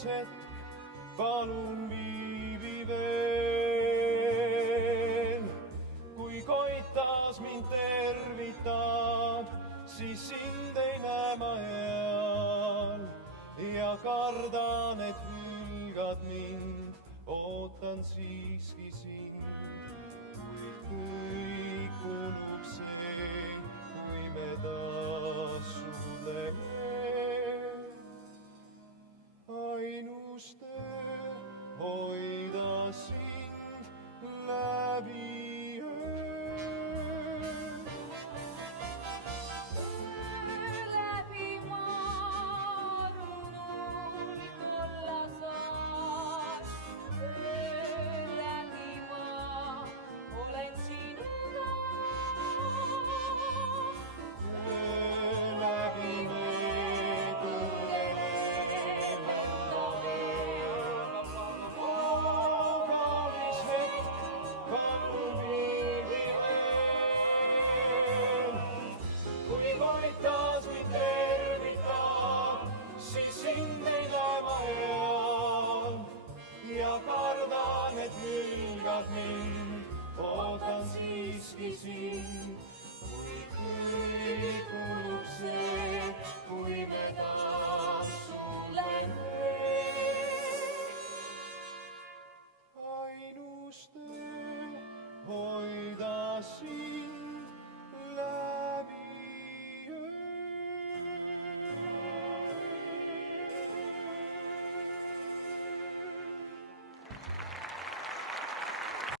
üks hetk, palun viibi veel. Kui koitas mind tervitab, siis sind ei näe ma eal ja kardan, et hülgad mind, ootan siiski sind.